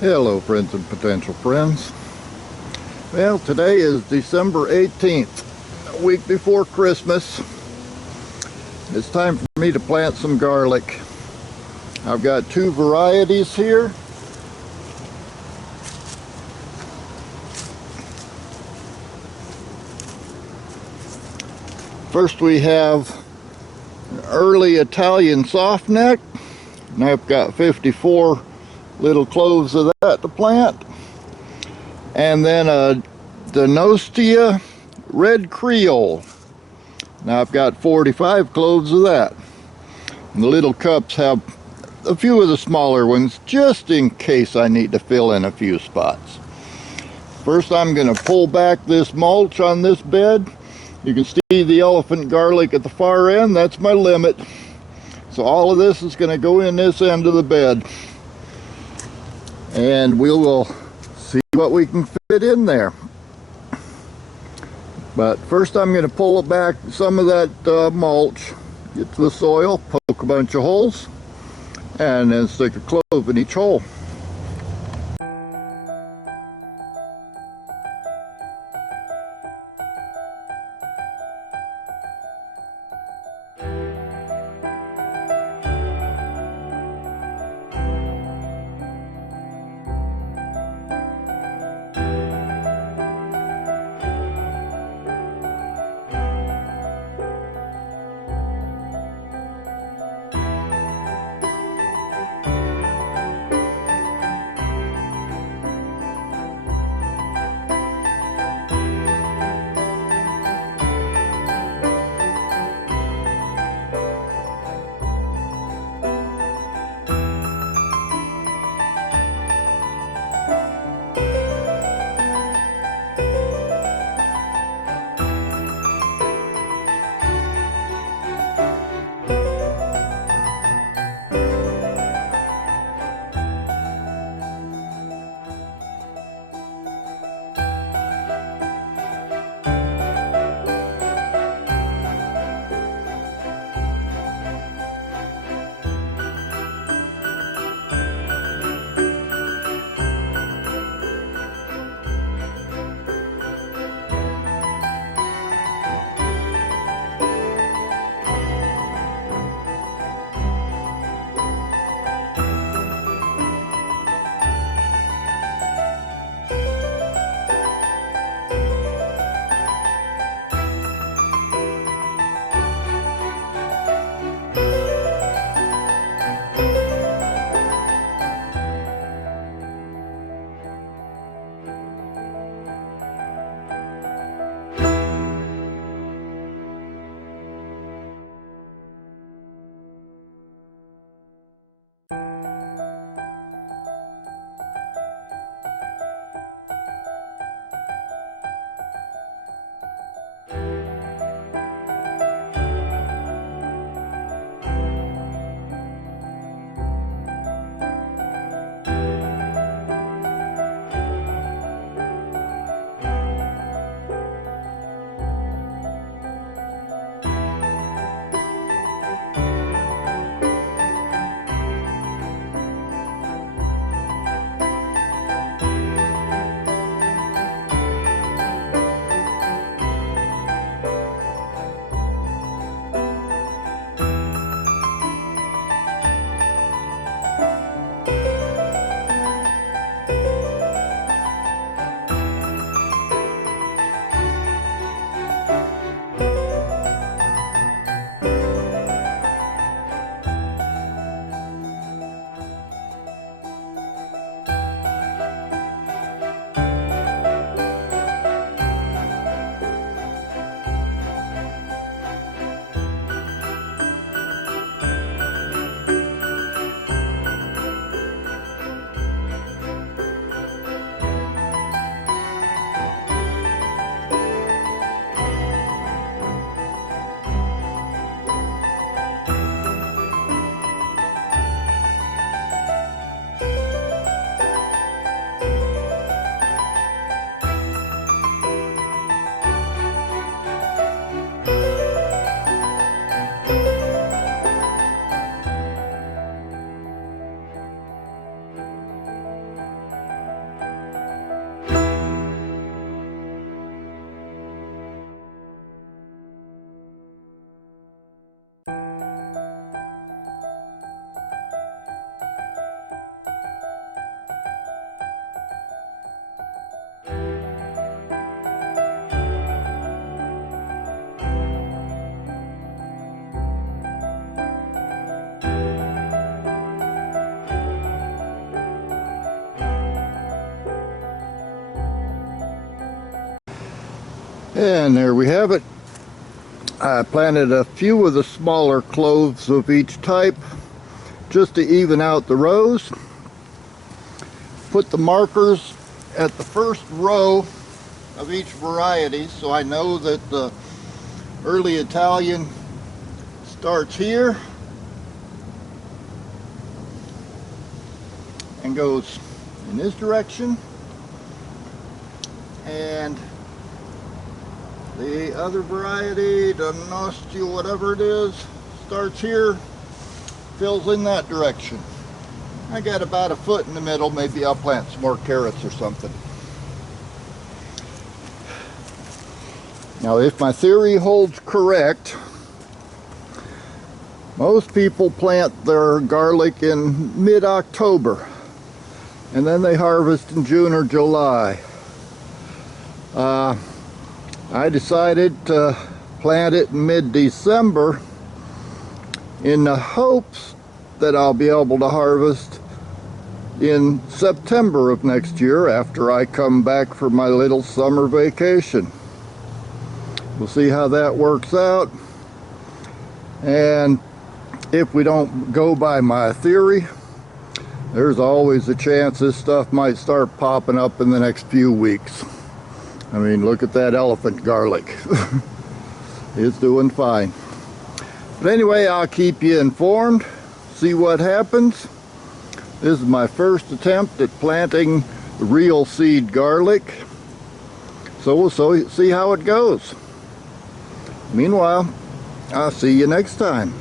Hello friends and potential friends. Well, today is December 18th, a week before Christmas. It's time for me to plant some garlic. I've got two varieties here. First we have an early Italian softneck, and I've got 54 little cloves of that to plant. And then a Donostia Red Creole. Now I've got 45 cloves of that. And the little cups have a few of the smaller ones just in case I need to fill in a few spots. First I'm going to pull back this mulch on this bed. You can see the elephant garlic at the far end. That's my limit. So all of this is going to go in this end of the bed. And we will see what we can fit in there. But first I'm going to pull back some of that mulch, get to the soil, poke a bunch of holes, and then stick a clove in each hole. And there we have it. I planted a few of the smaller cloves of each type just to even out the rows. Put the markers at the first row of each variety so I know that the early Italian starts here and goes in this direction, and the other variety, Donostia, whatever it is, starts here, fills in that direction. I got about a foot in the middle. Maybe I'll plant some more carrots or something. Now, if my theory holds correct, most people plant their garlic in mid-October, and then they harvest in June or July. I decided to plant it in mid-December in the hopes that I'll be able to harvest in September of next year after I come back for my little summer vacation. We'll see how that works out, and if we don't go by my theory, there's always a chance this stuff might start popping up in the next few weeks. I mean, look at that elephant garlic. It's doing fine. But anyway, I'll keep you informed, see what happens. This is my first attempt at planting real seed garlic, so we'll see how it goes. Meanwhile, I'll see you next time.